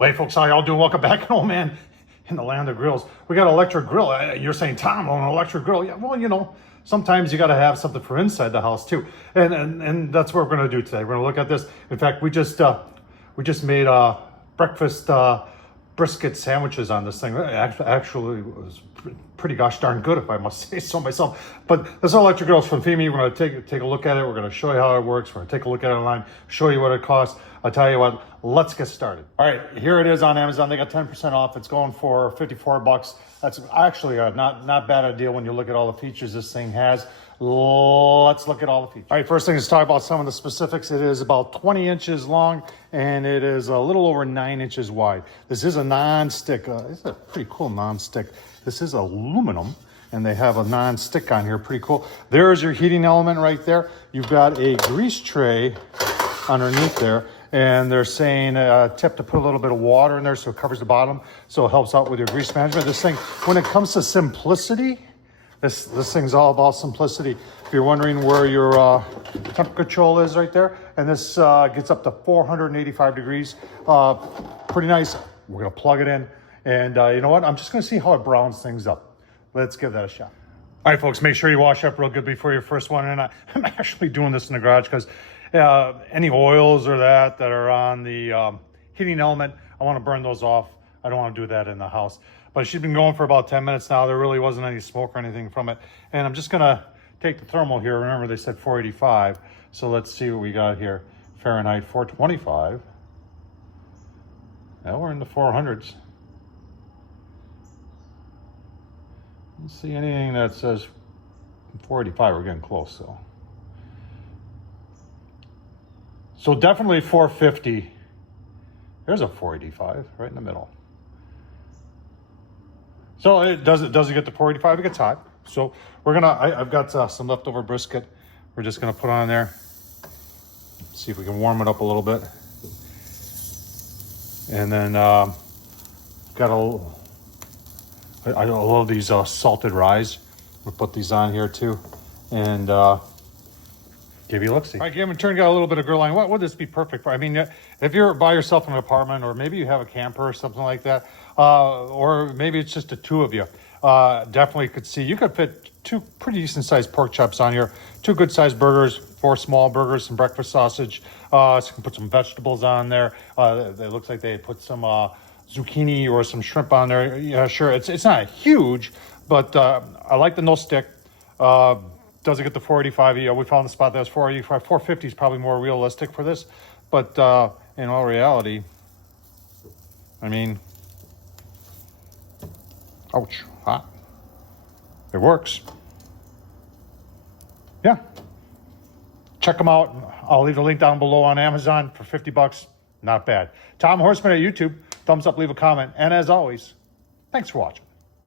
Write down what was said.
Hey folks, how y'all doing? Welcome back. Oh man, in the land of grills, we got an electric grill. You're saying, Tom, on an electric grill? Yeah, well, you know, sometimes you got to have something for inside the house too, and that's what we're going to do today. We're going to look at this. In fact, we just made breakfast brisket sandwiches on this thing. Actually, it was pretty gosh darn good, if I must say so myself. But this electric grill is from FIMEI. We're going to take a look at it. We're going to show you how it works. We're going to take a look at it online, show you what it costs. I'll tell you what, let's get started. All right, here it is on Amazon. They got 10% off. It's going for 54 bucks. That's actually not bad a deal when you look at all the features this thing has. Let's look at all the features. All right, first thing is talk about some of the specifics. It is about 20 inches long and it is a little over 9 inches wide. This is a non-stick. This is a pretty cool non-stick. This is aluminum and they have a non-stick on here. Pretty cool. There's your heating element right there. You've got a grease tray underneath there. And they're saying a tip to put a little bit of water in there so it covers the bottom, so it helps out with your grease management. This thing, when it comes to simplicity, this thing's all about simplicity. If you're wondering where your temperature control is right there, and this gets up to 485 degrees. Pretty nice. We're gonna plug it in, and you know what? I'm just gonna see how it browns things up. Let's give that a shot. All right, folks, make sure you wash up real good before your first one. And I'm actually doing this in the garage because any oils or that are on the heating element, I want to burn those off. I don't want to do that in the house. But she's been going for about 10 minutes now. There really wasn't any smoke or anything from it. And I'm just going to take the thermal here. Remember, they said 485. So let's see what we got here. Fahrenheit 425. Now we're in the 400s. Don't see anything that says 485. We're getting close, though. So definitely 450. There's a 485 right in the middle. So it doesn't get to 485. It gets hot. So we're gonna. I've got some leftover brisket. We're just gonna put on there. See if we can warm it up a little bit. And then got a. I love these salted ryes. We'll put these on here too, and give you a look-see. All right, give turn, got a little bit of grill line. What would this be perfect for? I mean, if you're by yourself in an apartment, or maybe you have a camper or something like that, or maybe it's just the two of you, definitely could see. You could fit 2 pretty decent-sized pork chops on here, 2 good-sized burgers, 4 small burgers, some breakfast sausage. So you can put some vegetables on there. It looks like they put some zucchini or some shrimp on there. Yeah, sure. It's not huge, but I like the no stick. Doesn't get the 485. Yeah, we found the spot that was 485. 450 is probably more realistic for this, but in all reality, I mean, ouch, hot. It works. Yeah. Check them out. I'll leave the link down below on Amazon for 50 bucks. Not bad. Tom Horsman at YouTube. Thumbs up, leave a comment. And as always, thanks for watching.